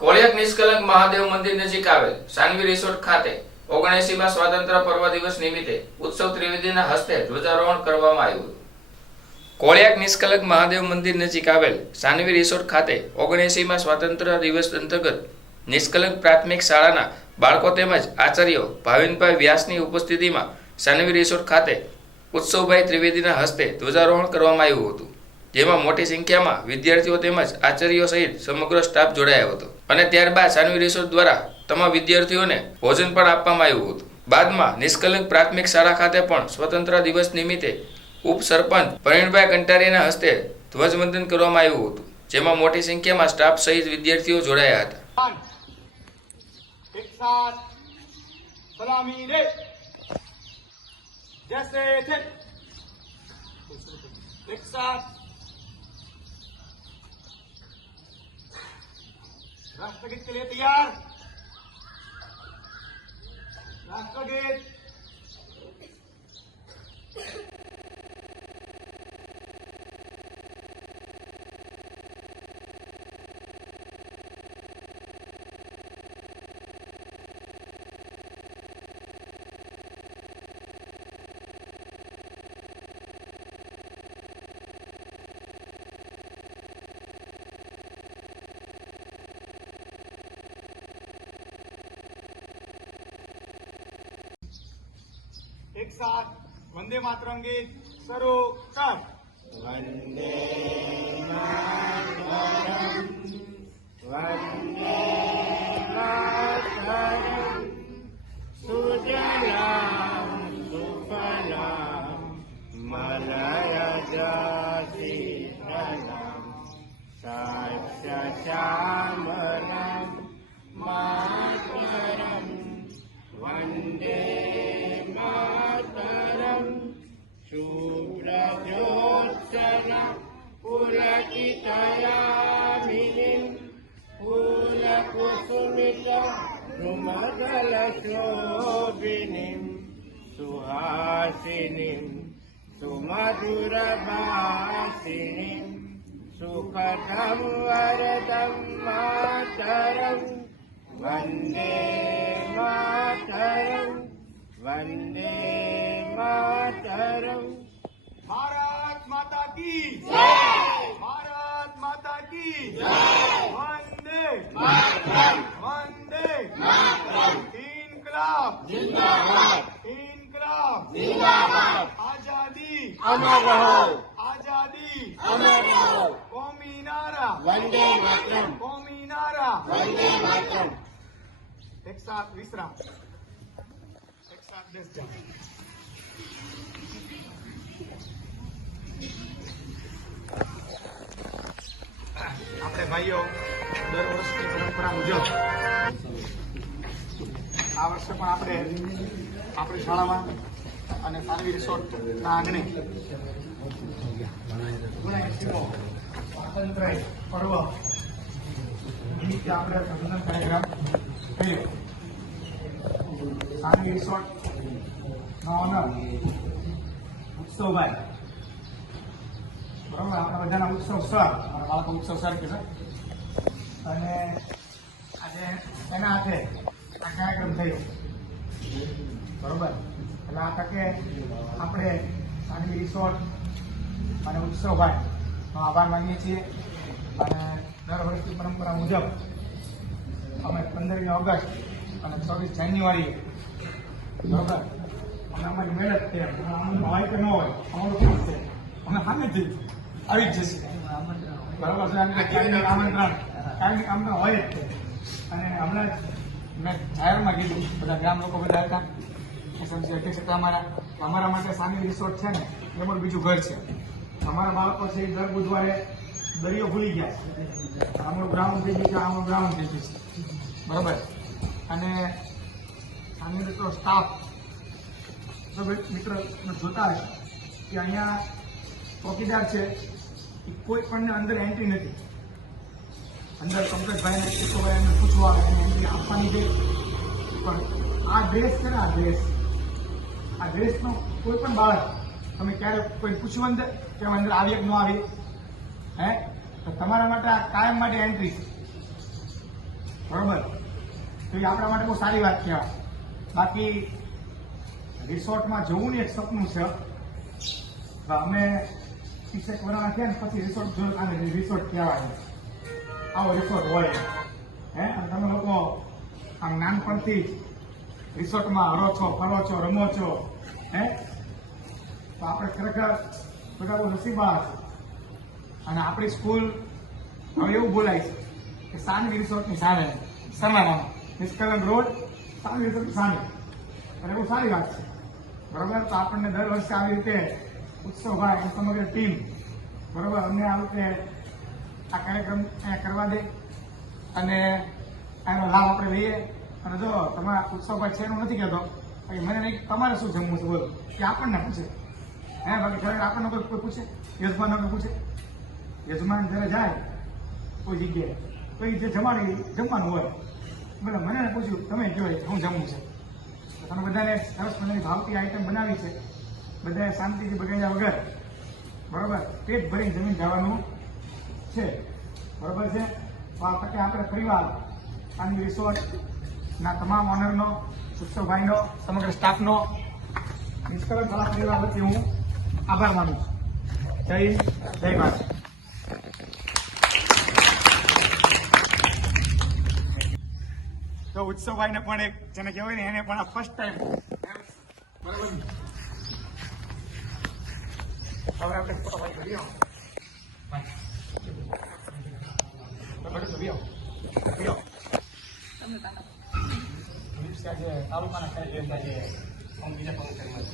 કોળિયાક નિષ્કલંક મહાદેવ મંદિર નજીક આવેલ સાનવી રિસોર્ટ ખાતે ઓગણએસીમાં સ્વાતંત્ર્ય પર્વ દિવસ નિમિત્તે ઉત્સવ ત્રિવેદીના હસ્તે ધ્વજારોહણ કરવામાં આવ્યું કોળિયાક નિષ્કલંક મહાદેવ મંદિર નજીક આવેલ સાનવી રિસોર્ટ ખાતે ઓગણએસીમાં સ્વાતંત્ર્ય દિવસ અંતર્ગત નિષ્કલંક પ્રાથમિક શાળાના બાળકો તેમજ આચાર્યો ભાવિનભાઈ વ્યાસની ઉપસ્થિતિમાં સાનવી રિસોર્ટ ખાતે ઉત્સવભાઈ ત્રિવેદીના હસ્તે ધ્વજારોહણ કરવામાં આવ્યું હતું. જેમાં મોટી સંખ્યામાં વિદ્યાર્થીઓ તેમજ આચાર્યો સહિત સમગ્ર સ્ટાફ જોડાયો હતો. અને ત્યારબાદ સાનવી રિસોર્ટ દ્વારા તમામ વિદ્યાર્થીઓને ભોજન પણ આપવામાં આવ્યું હતું. બાદમાં નિષ્કલંક પ્રાથમિક શાળા ખાતે પણ સ્વતંત્ર દિવસ નિમિત્તે ઉપસરપંચ પ્રવીણભાઈ કંટારીના હસ્તે ધ્વજવંદન કરવામાં આવ્યું હતું, જેમાં મોટી સંખ્યામાં સ્ટાફ સહિત વિદ્યાર્થીઓ જોડાયા હતા. સલામી રે. જય શ્રી એક સાથ राष्ट्रगीत के लिए तैयार राष्ट्रगीत एक साथ वंदे मातरम गीत सरो कर. वंदे मातरम वंदे मातरम सुमगलशोभिनीम् सुहासिनीम् सुमधुरभासिनीम् सुखदं वरदं मातरम् वन्दे मातरम् वन्दे मातरम् भारत माता की રહો આઝાદી. અમર રહો કોમી નારા. વંદે માતરમ. કોમી નારા. વંદે માતરમ. એક સાથ વિશ્રામ. એક સાથ દસ આપણે ભાઈઓ દર વર્ષની પરંપરા મુજબ આ વર્ષે પણ આપણે આપણી શાળામાં અને સાનવી રિસોર્ટના આંગણે સ્વાતંત્ર્ય પર્વ નિમિત્તે આપણે અભિનંદન કાર્યક્રમ કર્યો સાનવી રિસોર્ટ નો ઓનર ઉત્સવભાઈ. બરોબર? આપણા બધાના ઉત્સવ સર મારા બાળકો ઉત્સવ સર કે અને આજે એના હાથે આ કાર્યક્રમ થયો. બરોબર? એટલે આ તકે આપણે સાંગલી રિસોર્ટ અને ઉત્સવભાઈ નો આભાર માનીએ છીએ. અને દર વર્ષની પરંપરા મુજબ અમે પંદરમી ઓગસ્ટ અને છવ્વીસ જાન્યુઆરીએ બરોબર અમે અમારી મહેનત છે. અમને હોય કે ન હોય. અમારું શું છે? અમે સામેથી આવી જ જશે. બરાબર છે? આમંત્રણ. કારણ કે અમને હોય જ. અને હમણાં જ મેં જાહેરમાં કીધું, બધા ગ્રામ લોકો બધા હતા. એસએમસી અધ્યક્ષ અમારા અમારા માટે સામી રિસોર્ટ છે ને, એ પણ બીજું ઘર છે. અમારા બાળકો છે દર બુધવારે દરિયો ભૂલી ગયા છે. આમનું ગ્રાઉન્ડ થઈ ગયું છે આમનું ગ્રાઉન્ડ થઈ છે. બરાબર? અને સામી રિસોર્ટ સ્ટાફ જો મિત્ર જોતા હશે કે અહીંયા ચોકીદાર છે, એ કોઈ પણને અંદર એન્ટ્રી નથી. અંદર પંકજભાઈને, કિશોરભાઈને પૂછવા એને એન્ટ્રી આપવાની છે. પણ આ ડ્રેસ છે ને, આ ડ્રેસ આ દેશનો કોઈ પણ બાળક, તમે ક્યારે કોઈ પૂછ્યું અંદર કે અંદર આવીએ કે ન આવીએ હે? તો તમારા માટે આ કાયમ માટે એન્ટ્રી બરોબર? તો એ આપણા માટે બહુ સારી વાત કહેવાય. બાકી, રિસોર્ટમાં જવું ને એક સપનું છે. અમે ત્રીસેક વર્ષના થયા ને પછી રિસોર્ટ જો આને રિસોર્ટ કહેવાય. આવો રિસોર્ટ હોય. હે? અને તમે લોકો આમ નાનપણથી જ રિસોર્ટમાં હરો છો, ફરો છો, રમો છો, હે? તો આપણે ખરેખર બધા બહુ નસીબા છે. અને આપણી સ્કૂલ હવે એવું બોલાય છે કે સાનવી રિસોર્ટની સામે સરનામામાં નિષ્કલન રોડ સાનવી રિસોર્ટની સામે. અને બહુ સારી વાત છે. બરોબર? તો આપણને દર વર્ષે આવી રીતે ઉત્સવભાઈ અને સમગ્ર ટીમ બરોબર? અમને આ રીતે આ કાર્યક્રમ કરવા દે. અને એનો લાભ આપણે લઈએ. અને જો તમારા ઉત્સવભાઈ છે એનું નથી કહેતો મને નહીં, તમારે શું જમવું છે બોલો. કે આપણને પૂછે. હે, બાકી ઘરે આપણને કોઈ કોઈ પૂછે? યજમાન કોઈ પૂછે? યજમાન જ્યારે જાય, કોઈ જગ્યાએ. તો એ જે જમાડી, જમવાનું હોય. બોલે, મને પૂછ્યું, તમે એ હું જમવું છે. તમે બધાને સરસ મજાની ભાવતી આઈટમ બનાવી છે. બધાએ શાંતિથી બગાડ્યા વગર. બરોબર? પેટ ભરીને જમીન જવાનું છે. બરોબર છે? તો આપણે પરિવાર, આની રિસોર્ટના તમામ ઓનરનો ઉત્સવભાઈનો, સમગ્ર સ્ટાફનો નિષ્કલંક કલા પરિવાર વતી હું આભાર માનું જય જય ભારત. તો ઉત્સવભાઈને પણ એક, જેને કહેવાય ને એને પણ આ ફર્સ્ટ ટાઈમ બરાબર ને? હવે આપણે ફોટો ભાઈ આવો ભાઈ. તો બધું તો બી આવો. બી આવો. આજે તાલુકાના સાહેબ આજે હું બીજા કર્મચારીમાં